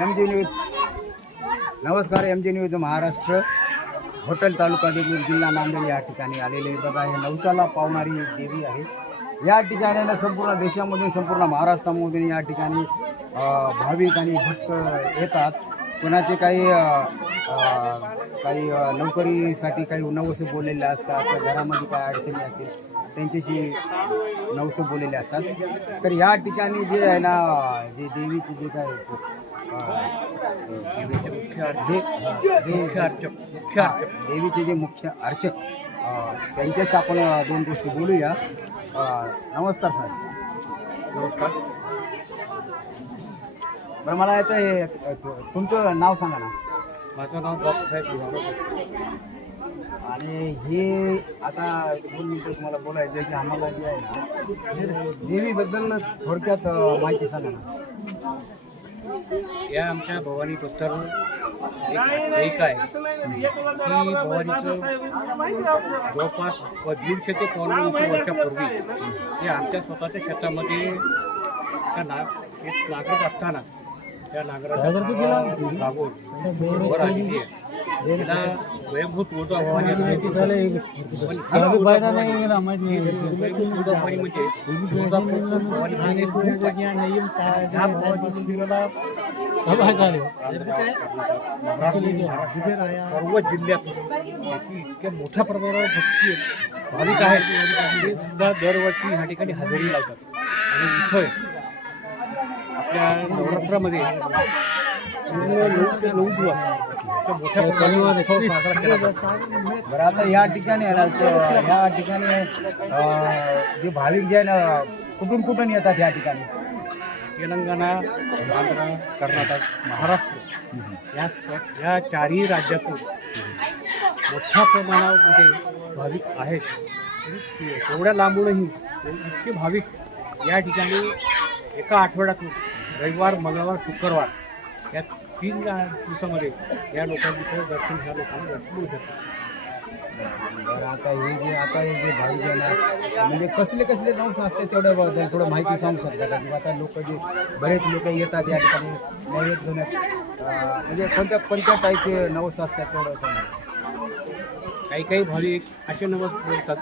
M G news. नमस्कार M G news Maharashtra. Hotel taluka Deglur जिल्हा नांदेड या ठिकाणी आलेले बघा हे नवसाला पावणारी देवी आहे. या ठिकाणी ना संपूर्ण देशामधून संपूर्ण महाराष्ट्रामधून या ठिकाणी भाविक आणि भक्त येतात. कोणाचे काही काही नोकरीसाठी काही नवसे बोललेले असतात तर घरामध्ये काय अडचणी असतील त्यांच्याशी नवसे बोललेले असतात. तर या ठिकाणी जे आहे ना जे देवीचे जे काय अ, जे मुख्य अर्चक मुख्य अर्चक देवीचे जे मुख्य अर्चक त्यांच्याशी आपण दोन गोष्टी बोलूया. नमस्कार सर नमस्कार. बरं मला याचं हे तुमचं नाव सांगा ना. माझं नाव गुहागर आणि हे आता दोन मिनिटं तुम्हाला बोलायचं आहे की आम्हाला जे आहे ना देवीबद्दल थोडक्यात माहिती सांगा ना. या आमच्या भवानीबद्दल एक एक आहे. की भवानीचं जवळपास व दीडशे ते पावणे वर्षापूर्वी ते आमच्या स्वतःच्या शेतामध्ये त्या ना शेत नांगरत असताना त्या नांगराचा लागून वर आलेली आहे. तिला स्वयंभूत ऊर्जा भवानी म्हणजे तुळजापूरचं भवानी मंदिर ह्या भवानी मंदिराला सर्व जिल्ह्यातून याची इतक्या मोठ्या प्रमाणावर भक्ती भाविक आहेत. ते सुद्धा दरवर्षी ह्या ठिकाणी हजेरी लावतात. आणि इथं आपल्या नवरात्रामध्ये मोठ्या बरं आता या ठिकाणी आहे ना तर या ठिकाणी जे भाविक जे आहे ना कुठून कुठून येतात या ठिकाणी? तेलंगणा आंध्र कर्नाटक महाराष्ट्र. या स- या चारही राज्यातून मोठ्या प्रमाणामध्ये भाविक आहेत. एवढ्या लांबूनही इतके भाविक या ठिकाणी एका आठवड्यातून रविवार मंगळवार शुक्रवार या तीन दिवसामध्ये या लोकांचं दर्शन ह्या लोकांना दर्शन शकतं बरं आता हे जे आता हे जे भाविक आहे ना म्हणजे कसले कसले नवस असते तेवढ्याबद्दल थोडं माहिती सांगू शकता का? किंवा आता लोक जे बरेच लोक येतात या ठिकाणी नैवेद्य घेण्यात म्हणजे कोणत्या कोणत्या टाईपचे नवस असतात तेवढं सांगा. काही काही भाविक असे नवस बोलतात.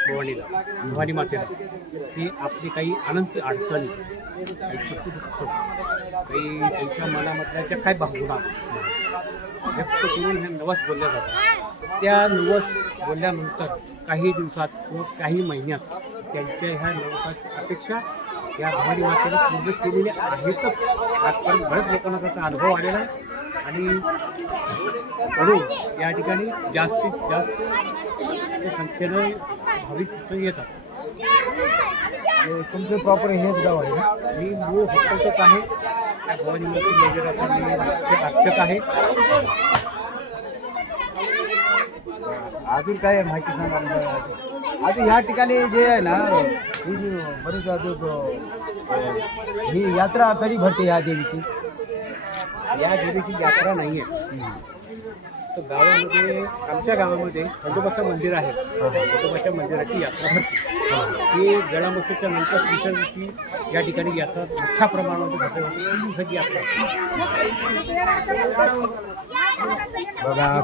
भवानीला भवानी मातेला की आपली काही अनंत अडचणी काही सुखदुःख काही त्यांच्या मनामधल्या काय भावना व्यक्त करून ह्या नवस बोलल्या जातात. त्या नवस बोलल्यानंतर काही दिवसात किंवा काही महिन्यात त्यांच्या ह्या नवसाची अपेक्षा या भवानी मातेला पूर्ण केलेल्या आहेतच आजपर्यंत बऱ्याच लोकांना त्याचा अनुभव आलेला आहे. आणि म्हणून या ठिकाणी जास्तीत जास्त संख्येनं येतात आणि तुमचं प्रॉपर आहे ना? मी मूळ हक्काचंच आहे. भवानी जे ना ही जी बरीच अजून, अ, ही यात्रा कधी भरते या देवीची? या देवीची यात्रा नाही आहे तर गावामध्ये आमच्या गावामध्ये खंडोबाचं मंदिर आहे. खंडोबाच्या मंदिराची यात्रा भरते. ही गळामसेच्या नंतर तिसऱ्या दिवशी या ठिकाणी यात्रा मोठ्या प्रमाणामध्ये भरते. दिवसाची यात्रा. बघा